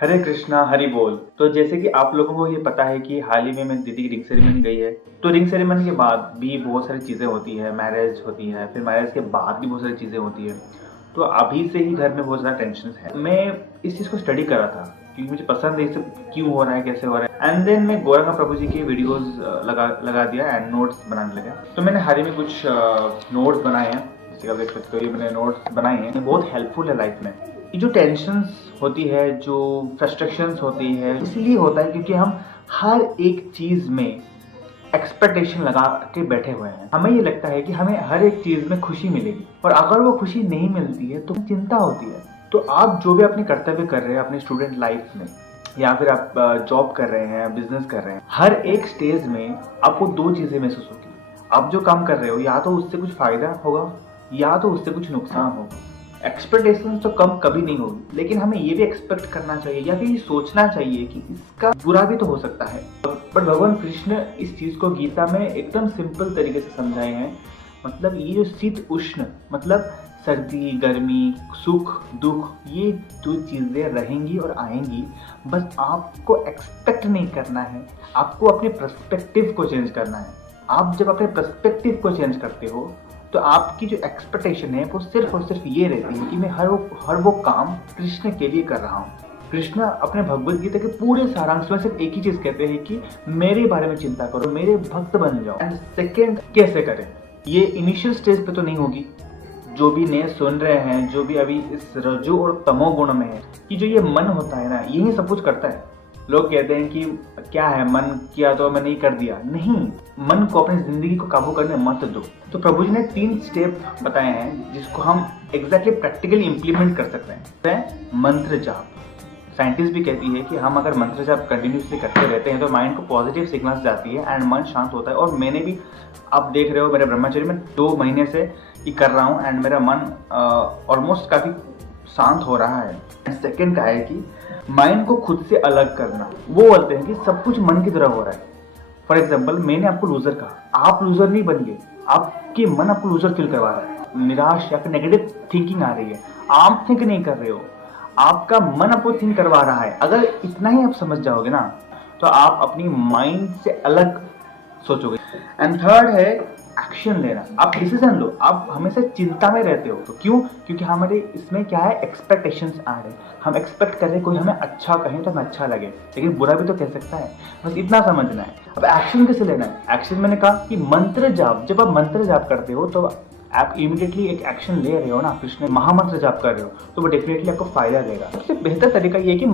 हरे कृष्णा हरि बोल। तो जैसे कि आप लोगों को ये पता है कि हाल ही में मेरी दीदी की रिंग सेरेमनी गई है। तो रिंग सेरेमनी के बाद भी बहुत सारी चीज़ें होती है, मैरिज होती है, फिर मैरिज के बाद भी बहुत सारी चीज़ें होती है। तो अभी से ही घर में बहुत ज़्यादा टेंशन है। मैं इस चीज़ को स्टडी कर रहा था क्योंकि मुझे पसंद है ये सब क्यों हो रहा है, कैसे हो रहा है। एंड देन मैं गौरंगा प्रभु जी के वीडियोस लगा दिया एंड नोट्स बनाने लगा। तो मैंने हाल ही में कुछ नोट्स बनाए हैं, जैसे आप देख सकते हो ये मैंने नोट्स बनाए हैं। ये बहुत हेल्पफुल है लाइफ में। ये जो टेंशन्स होती है, जो फ्रस्ट्रेशंस होती है, इसलिए होता है क्योंकि हम हर एक चीज़ में एक्सपेक्टेशन लगा के बैठे हुए हैं। हमें ये लगता है कि हमें हर एक चीज़ में खुशी मिलेगी, और अगर वो खुशी नहीं मिलती है तो चिंता होती है। तो आप जो भी अपने कर्तव्य कर रहे हैं अपने स्टूडेंट लाइफ में, या फिर आप जॉब कर रहे हैं, बिजनेस कर रहे हैं, हर एक स्टेज में आपको दो चीज़ें महसूस होगी। आप जो काम कर रहे हो या तो उससे कुछ फायदा होगा या तो उससे कुछ नुकसान होगा। एक्सपेक्टेशन तो कम कभी नहीं होगी, लेकिन हमें ये भी एक्सपेक्ट करना चाहिए या फिर ये सोचना चाहिए कि इसका बुरा भी तो हो सकता है। बट भगवान कृष्ण इस चीज को गीता में एकदम सिंपल तरीके से समझाए हैं। मतलब ये जो शीत उष्ण, मतलब सर्दी गर्मी, सुख दुख, ये जो चीजें रहेंगी और आएंगी, बस आपको एक्सपेक्ट नहीं करना है, आपको अपने पर्सपेक्टिव को चेंज करना है। आप जब अपने पर्सपेक्टिव को चेंज करते हो तो आपकी जो एक्सपेक्टेशन है वो सिर्फ और सिर्फ ये रहती है कि मैं हर वो काम कृष्ण के लिए कर रहा हूँ। कृष्ण अपने भगवत गीता के पूरे सारांश में सिर्फ एक ही चीज कहते हैं कि मेरे बारे में चिंता करो, मेरे भक्त बन जाओ। एंड सेकेंड, कैसे करें? ये इनिशियल स्टेज पे तो नहीं होगी। जो भी नए सुन रहे हैं, जो भी अभी इस रजो और तमो गुण में है, कि जो ये मन होता है ना, यही सब कुछ करता है। लोग कहते हैं कि क्या है, मन किया तो मैंने ये कर दिया। नहीं, मन को अपनी जिंदगी को काबू करने मत दो। तो प्रभु जी ने 3 स्टेप बताए हैं जिसको हम एग्जैक्टली प्रैक्टिकली इंप्लीमेंट कर सकते हैं। मंत्र जाप। साइंटिस्ट भी कहती है कि हम अगर मंत्र जाप कंटिन्यूसली करते रहते हैं तो माइंड को पॉजिटिव सिग्नल्स जाती है एंड मन शांत होता है। और मैंने भी, आप देख रहे हो मेरे ब्रह्मचर्य में 2 महीने से ये कर रहा हूँ एंड मेरा मन ऑलमोस्ट काफी शांत हो रहा है। सेकेंड का है कि माइंड को खुद से अलग करना। वो बोलते हैं कि सब कुछ मन की तरह हो रहा है। फॉर एग्जाम्पल, मैंने आपको लूजर कहा, आप लूजर नहीं बनिए, आपके मन आपको लूजर फील करवा रहा है। निराश या फिर नेगेटिव थिंकिंग आ रही है, आप थिंक नहीं कर रहे हो, आपका मन आपको थिंक करवा रहा है। अगर इतना ही आप समझ जाओगे ना तो आप अपनी माइंड से अलग सोचोगे। एंड थर्ड है एक्शन लेना। आप डिसीजन लो। आप हमेशा चिंता में रहते हो तो क्यों? क्योंकि हमारे इसमें क्या है, एक्सपेक्टेशंस आ रहे हैं। हम एक्सपेक्ट कर रहे हैं कोई हमें अच्छा कहे तो हमें अच्छा लगे, लेकिन बुरा भी तो कह सकता है। बस इतना समझना है। अब एक्शन कैसे लेना है? एक्शन मैंने कहा कि मंत्र जाप। जब आप मंत्र जाप करते हो तो आप इमीडिएटली एक एक्शन ले रहे हो ना, कृष्ण महामंत्र जाप कर रहे हो, तो वो डेफिनेटली आपको फायदा देगा। सबसे बेहतर तरीका ये है कि